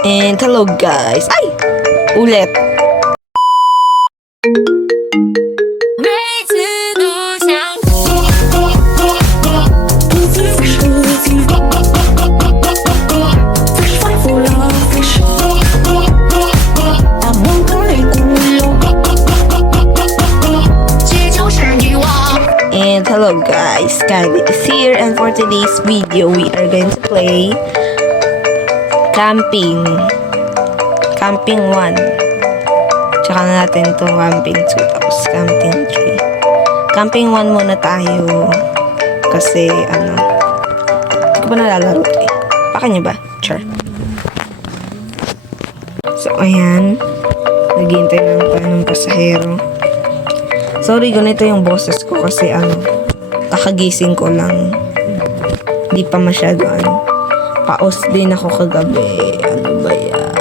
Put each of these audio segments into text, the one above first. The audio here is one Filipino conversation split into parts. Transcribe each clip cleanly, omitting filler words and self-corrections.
And hello guys. Ay! Ulit. And hello guys, Kylie is here, and for today's video we are going to play Camping 1. Tsaka na natin itong Camping 2 tapos Camping 3. Camping 1 muna tayo kasi hindi ko ba nalalaro ito eh. Baka nyo ba? Sure. So ayan, naghihintay na tayo ng pasahero. Sorry, ganito yung boses ko kasi kakagising ko lang. Hindi pa masyado paos din ako kagabi. Ano ba yan?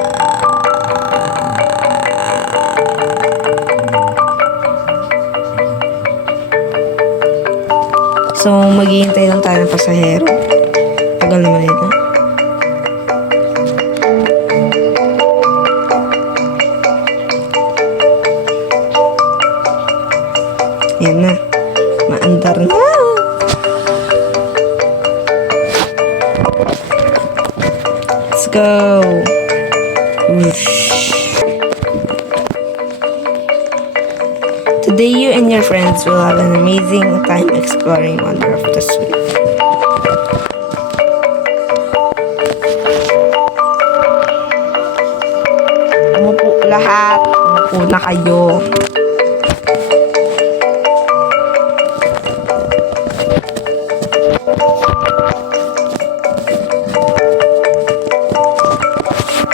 So, maghihintay lang tayo ng pasahero. Tagal naman ito. Yan na. Maandar na. Let's go. Whoosh. Today you and your friends will have an amazing time exploring Wonder of the Sweet. Umupo lahat. Umupo na kayo.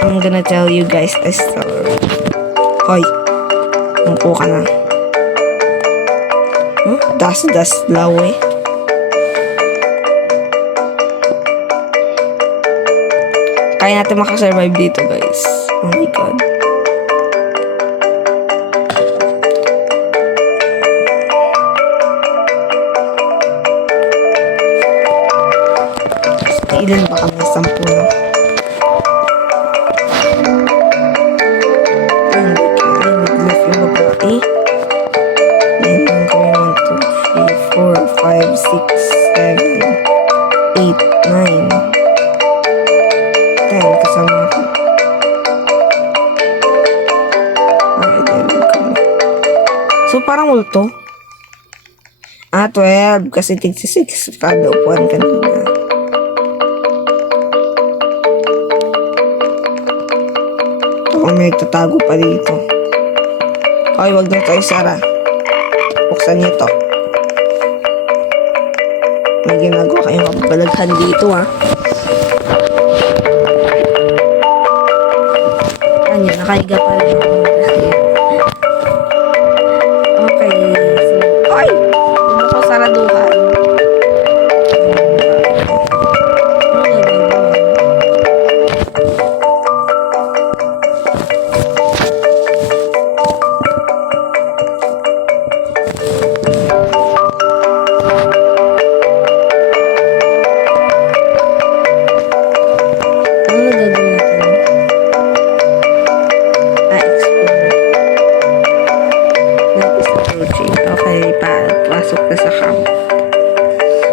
I'm gonna tell you guys a story. Hoy, umupo ka na. Das law eh. Kaya natin makasurvive dito guys. Oh my god. Ilan ba kami? 10 na. So, parang multo. 12. Kasi 66 kada upuan kanina. Ito, may nagtatago pa dito. Ay, wag na tayo, Sarah. Buksan niyo to. May ginagawa kayong kapabalaghan dito, ha. Ano, nakahiga pa rin ako. Okay. So, ay! Hindi ko saraduhan. Pasok na sa camp.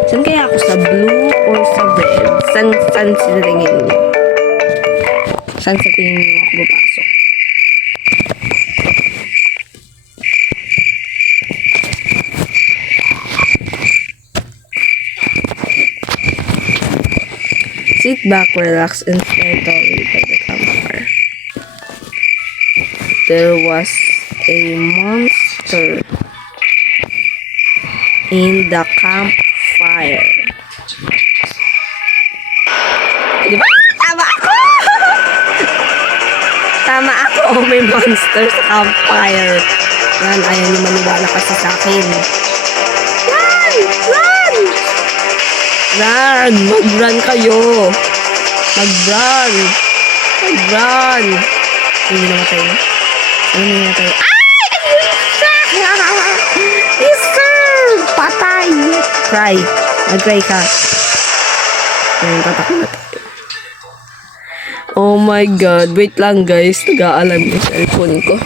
Saan kaya ako? Sa blue or sa red? Saan sa tingin niyo? Saan sa tingin niyo ako papasok? Sit back, relax, and stare tallly by the campfire. There was a monster in the campfire. Diba? Tama ako! Tama ako! May monster sa campfire. Yan, ayaw niyo maniwala kasi sa akin. Run! Run! Run! Mag-run kayo! Mag-run! Mag-run! Hindi namatay na? Hindi namatay na? Ay! Yes, sir! Patay! Cry. Mag-cry ka. Ayan, tatakbo na tayo. Oh my God. Wait lang guys. Nag-aalarm yung cellphone ko.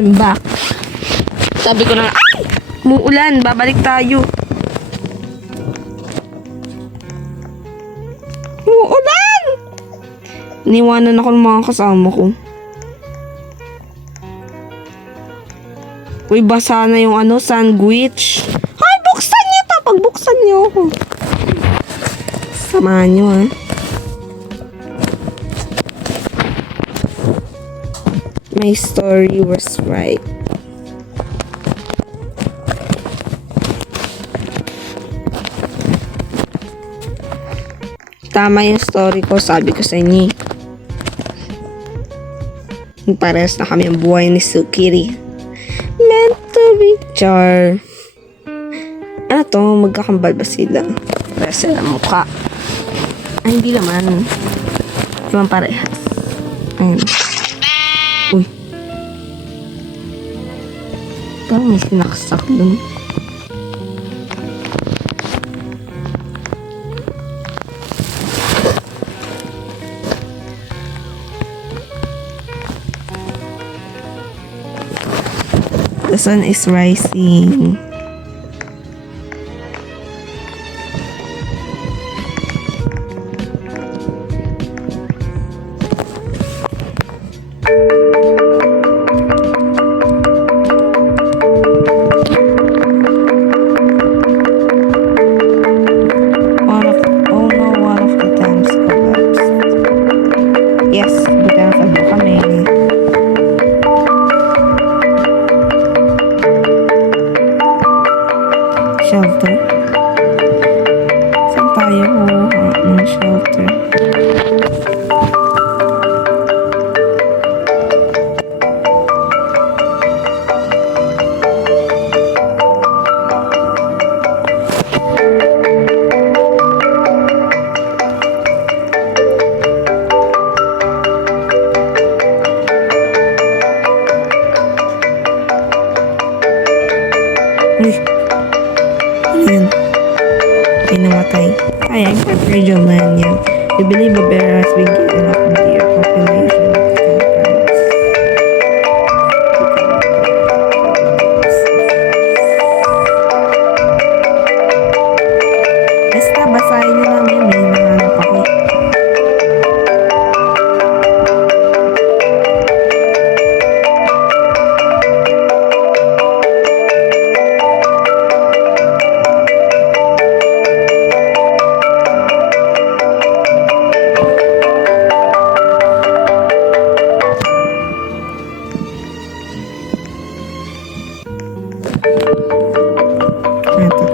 I'm back. Sabi ko na nga, ay! Muulan. Babalik tayo. Muulan! Niwanan ako ng mga kasama ko. Uy, basa na yung sandwich. Ay, buksan niyo to. Pagbuksan niyo ako. Samahan niyo, ha. My story was right. Tama yung story ko, sabi ko sa inyo. Parehas na kami ang buhay ni Sukiri. Meant to be char. Ano to? Magkakambal ba sila? Parehas sila mukha. Ay, hindi naman. Naman parehas. Ayun. Uy. Parang may sinaksak dun. The sun is rising. One of the dams collapsed. Yes, buta na kalbo kami. Shelter. Saan tayo kuha ng shelter? Uy. Ayan. Ay, namatay. Ay, I'm from Virgin Land yan. We believe a bear has been given up in the air population of 10 times. Basta, basahin nyo lang yun. May nahanap ako. Ito.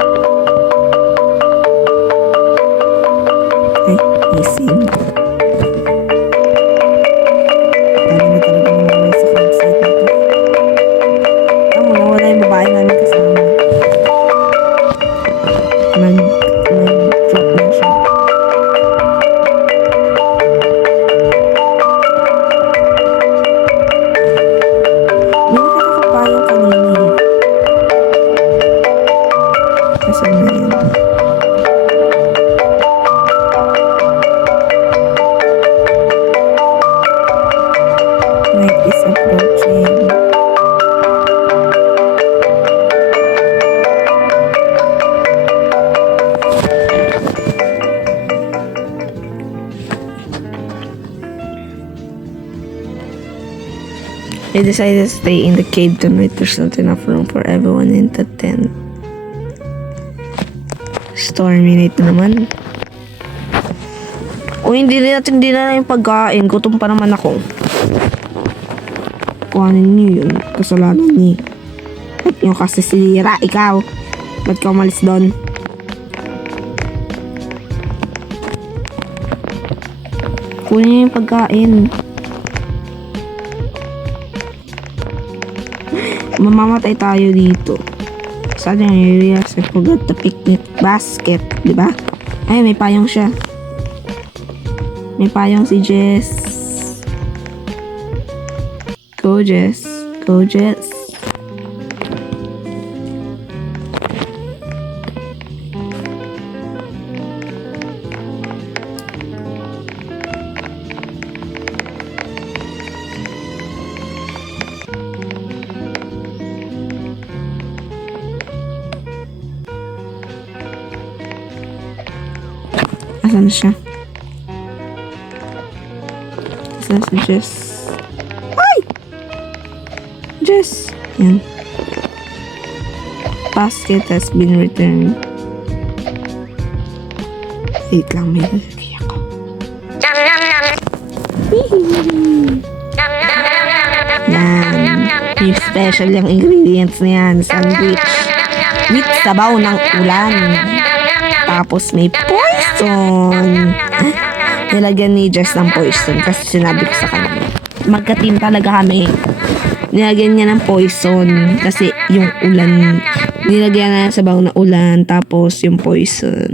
Ay, gising. Dami na talaga nawala sa campsite na to. Nawala yung babae namin kasama. Nag-drop na siya. May nakakapayong kanina eh. Nasaan na yan? Night is approaching. I decided to stay in the cave tonight. There's not enough room for everyone in the tent. Stormy night na naman. O hindi na yung pagkain. Gutom pa naman ako. Kuhanin niyo yun. Kasalanan niyo. Ba't nyo kasi sira? Ikaw. Ba't ka umalis doon? Kunin niyo yung pagkain. Mamamatay tayo dito. Saan yung area? I forgot the picnic basket. Diba? Ay, may payong siya. May payong si Jess. Go, Jess. Go, Jess. Asan na siya? Asan si Jess? Ay! Jess! Yan. Basket has been returned. Wait lang, may lalagay ako. Yan. Yung special yung ingredients niyan. Sandwich. With sabaw ng ulan. Tapos may poison. Nilagyan ni Jess ng poison kasi sinabi ko sa kanya. Magka-team talaga kami. Nilagyan niya ng poison kasi yung ulan. Nilagyan na sa sabaw na ulan tapos yung poison.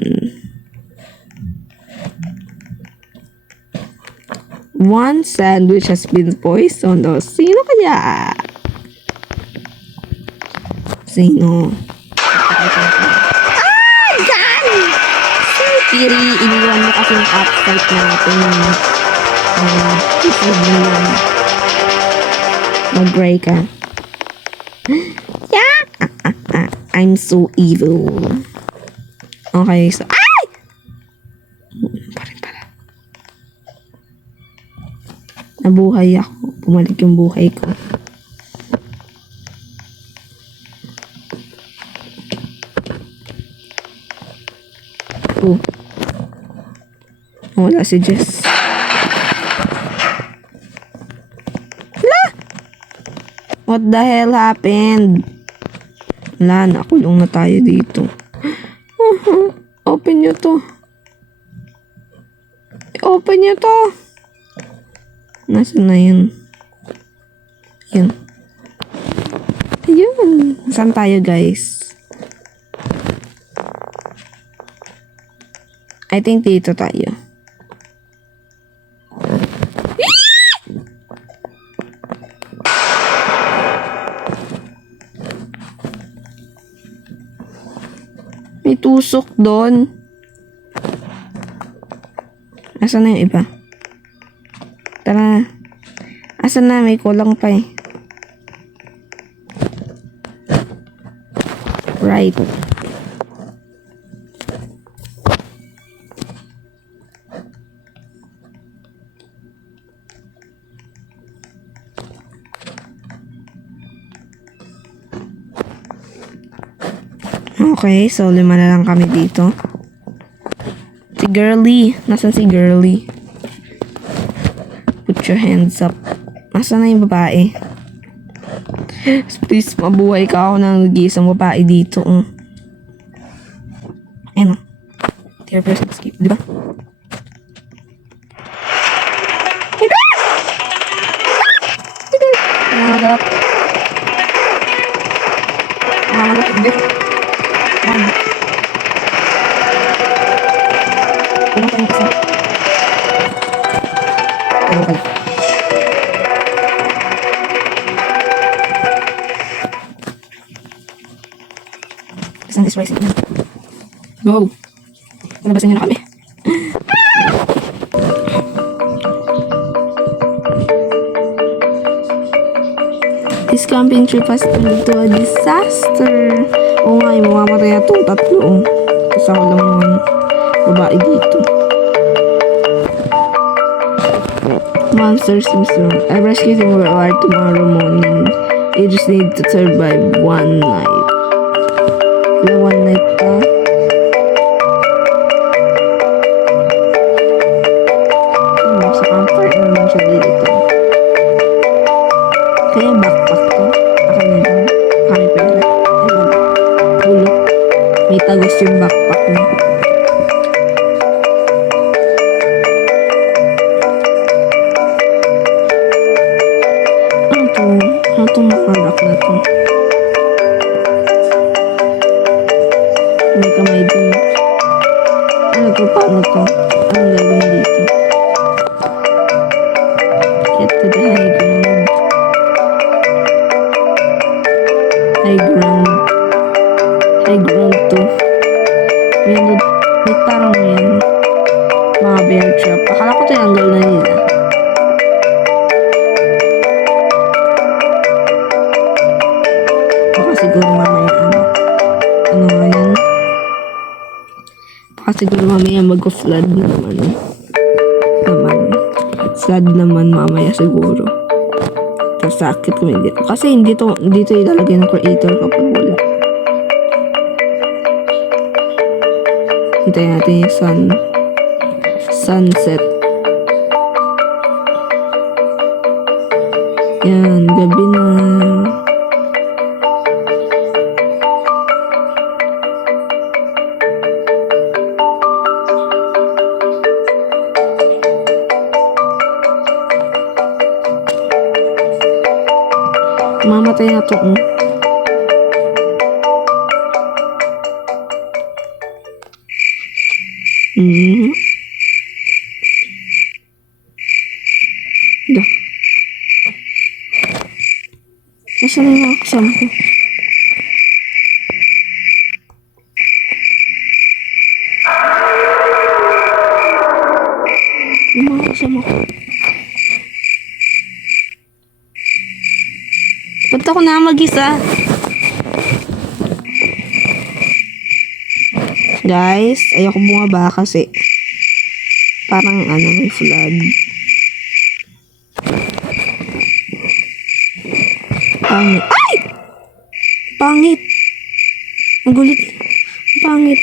One sandwich has been poisoned. O, sino kaya? Sino? Kiri, iniwan mo kasi yung upside natin. Isip mo yan. Mag-gray ka. Yeah! I'm so evil. Okay, so... Ay! Pa rin pala. Nabuhay ako. Bumalik yung buhay ko. Oh. Wala si Jess. Wala! What the hell happened? Wala, nakulong na tayo dito. Open nyo to. Open nyo to. Nasaan na yun? Yun. Ayun. Saan tayo, guys? I think dito tayo. May tusok doon. Asan na yung iba? Tara. Asan na? May kulang pa eh. Right. Okay, so 5 na lang kami dito. Si Girly. Nasaan si Girly? Put your hands up. Nasaan na yung babae? Please, mabuhay ka. Ako nang nag-iisang babae dito. Ayun o. Dear person escape. Diba? Ito! Ito! Namagalap. Namagalap. Ito. Ano? Ano pa yung isa? Ano pa? Isang disrising na. Go! Palabasin nyo na kami. This camping trip has turned to a disaster. Oo nga, mamamatay na itong tatlo. Tapos ako lang yung babae dito. Monster seems wrong. I rescued him where tomorrow morning. You just need to survive one night. Na one night pa. Sa campfire na naman siya dito. Kaya backpack to. Akin na lang. Kami pala. Ulo. May tagos yung backpack niya. Ano to makarak na to? May kamay dun. Ano to? Paano to? Anong gagawin dito? Get to the high ground. siguro mamaya ano nga yan? Baka siguro mamaya mag-flood na naman. Flood naman mamaya siguro. Tapos sakit kami dito. Kasi dito ilalagay ng creator kapag wala. Hintayin natin yung sunset. Yan, gabi na. Mamatay na to. Da. Nasaan na yung mga kasama ko? Yung mga kasama ko. Ba't ako na mag-isa? Guys, ayoko bumaba kasi parang may flood. Pangit. Ay! Pangit. Nagulit. Pangit.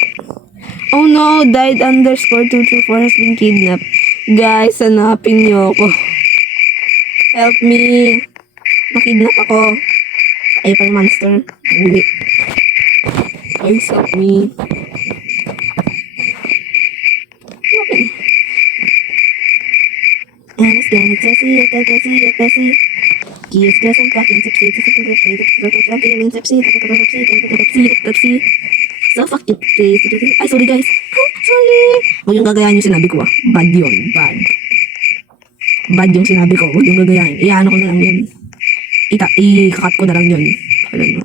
Oh no, died _224 has been kidnapped. Guys, hanapin niyo ako. Help me. Makidnap ako. Ay, pang monster. Nagulit. Guys, help me. Honest, it's sassy. Kiss, glass, and fucking tipsy. So fucking tipsy. Ay, sorry guys. Sorry. Huwag yung gagayahin yung sinabi ko Bad yun. Bad. Bad yung sinabi ko. Huwag yung gagayahin. Iyaano ko na lang yun. I-cut ko na lang yun. Alam mo.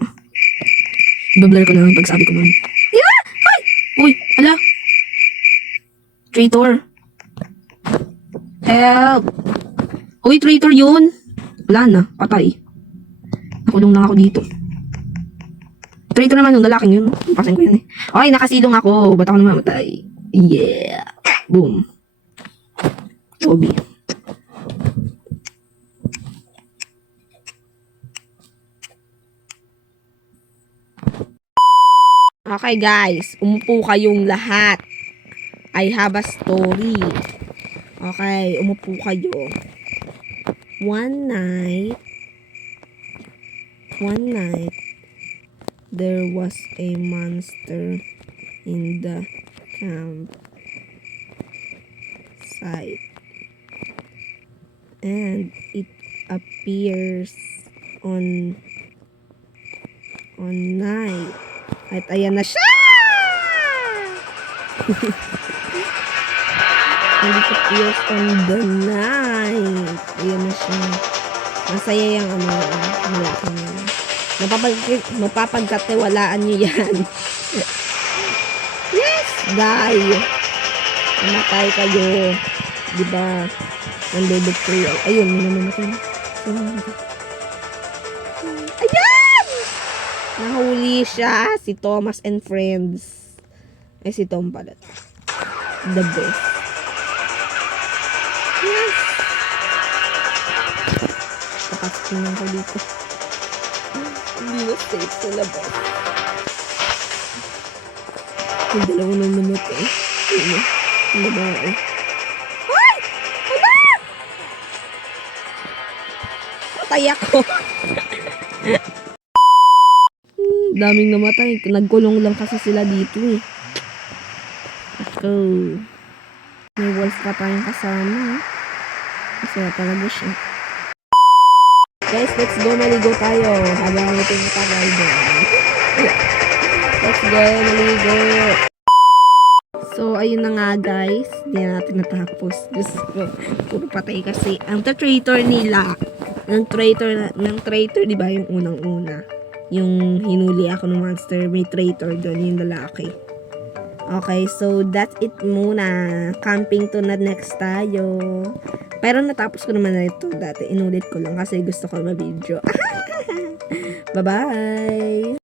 I-blur ko na lang pagsabi ko nun. Yeah! Ay! Uy! Ala! Traitor. Help! Uy, traitor yun. Wala na. Patay. Nakulong lang ako dito. Traitor naman yung lalaking yun. Pasin ko yun eh. Okay, nakasilong ako. Ba't ako namamatay? Yeah. Boom. Obi. Okay guys, umupo kayong lahat. I have a story. Okay, umupo kayo. One night, there was a monster in the campsite. And it appears on night. At ayan na siya! And it appears on the night. Ayan na siya. Masaya yung malaking yun. Mapapagkatiwalaan nyo yan. Yes! Die! Namatay kayo. Diba? Nandudog kayo. Ayun, may namamatay na. Ayan! Nahuli siya. Si Thomas and Friends. Ay, si Tom pala. The best. Yes! Nakaskin ako dito. Hindi na safe sa labas. Yung dalawa na namatay. Ano? Ang babae. Ay! Ano? Patay ako. Daming namatay. Nagkulong lang kasi sila dito eh. Let's go. May wolf pa tayong kasama. Masaya talaga siya. Guys, let's go. Maligo tayo. Habang waiting na tayo doon. Let's go. Maligo. So, ayun na nga guys. Hindi na natin natapos. Just, puro patay kasi. Ang traitor nila. Ng traitor, di ba? Yung unang-una. Yung hinuli ako ng monster. May traitor doon. Yung lalaki. Okay, so that's it muna. Camping to na next tayo. Pero natapos ko naman na ito dati. Inulit ko lang kasi gusto ko ma-video. Bye-bye!